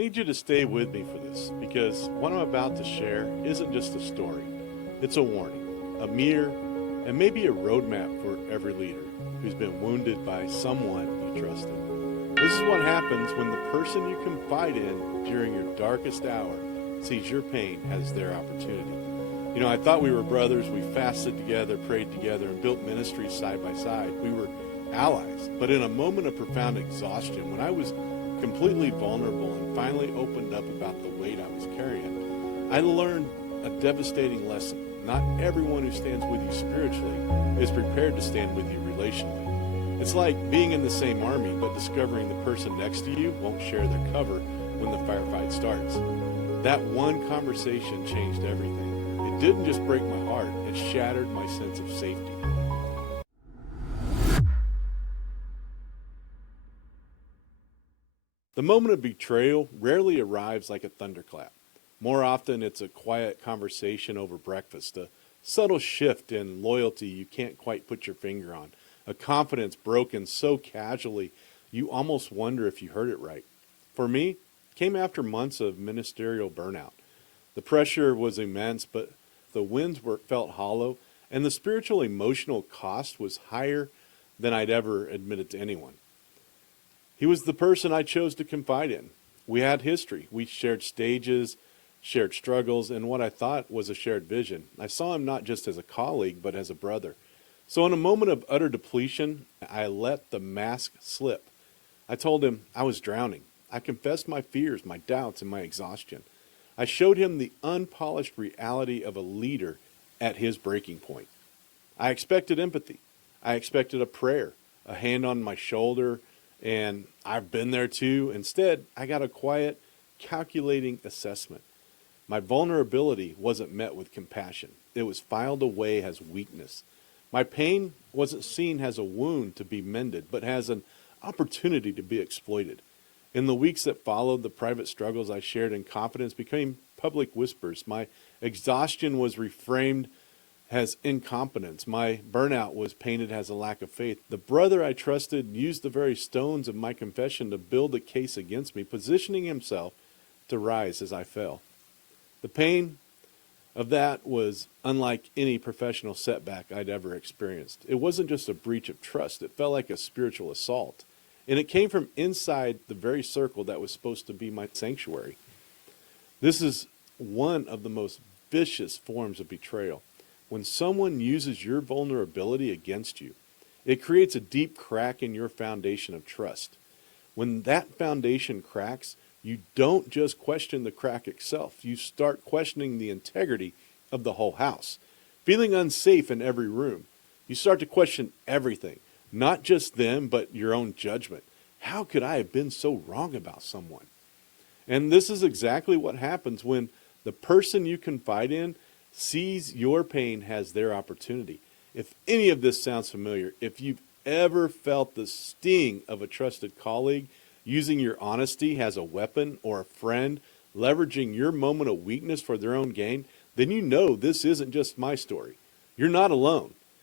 need you to stay with me for this because what I'm about to share isn't just a story. It's a warning, a mirror, and maybe a roadmap for every leader who's been wounded by someone you trusted. This is what happens when the person you confide in during your darkest hour sees your pain as their opportunity. I thought we were brothers. We fasted together, prayed together, and built ministries side by side. We were allies. But in a moment of profound exhaustion, when I was completely vulnerable and finally opened up about the weight I was carrying, I learned a devastating lesson. Not everyone who stands with you spiritually is prepared to stand with you relationally. It's like being in the same army, but discovering the person next to you won't share their cover when the firefight starts. That one conversation changed everything. It didn't just break my heart, it shattered my sense of safety. The moment of betrayal rarely arrives like a thunderclap. More often, it's a quiet conversation over breakfast, a subtle shift in loyalty you can't quite put your finger on, a confidence broken so casually you almost wonder if you heard it right. For me, it came after months of ministerial burnout. The pressure was immense, but the winds felt hollow, and the spiritual emotional cost was higher than I'd ever admitted to anyone. He was the person I chose to confide in. We had history. We shared stages, shared struggles, and what I thought was a shared vision. I saw him not just as a colleague, but as a brother. So in a moment of utter depletion, I let the mask slip. I told him I was drowning. I confessed my fears, my doubts, and my exhaustion. I showed him the unpolished reality of a leader at his breaking point. I expected empathy. I expected a prayer, a hand on my shoulder, and I've been there too. Instead, I got a quiet, calculating assessment. My vulnerability wasn't met with compassion. It was filed away as weakness. My pain wasn't seen as a wound to be mended, but as an opportunity to be exploited. In the weeks that followed, the private struggles I shared in confidence became public whispers. My exhaustion was reframed as incompetence. My burnout was painted as a lack of faith. The brother I trusted used the very stones of my confession to build a case against me, positioning himself to rise as I fell. The pain of that was unlike any professional setback I'd ever experienced. It wasn't just a breach of trust. It felt like a spiritual assault. And it came from inside the very circle that was supposed to be my sanctuary. This is one of the most vicious forms of betrayal. When someone uses your vulnerability against you, it creates a deep crack in your foundation of trust. When that foundation cracks, you don't just question the crack itself. You start questioning the integrity of the whole house, feeling unsafe in every room. You start to question everything, not just them, but your own judgment. How could I have been so wrong about someone? And this is exactly what happens when the person you confide in sees your pain as their opportunity. If any of this sounds familiar, if you've ever felt the sting of a trusted colleague using your honesty as a weapon, or a friend leveraging your moment of weakness for their own gain, then you know this isn't just my story. You're not alone.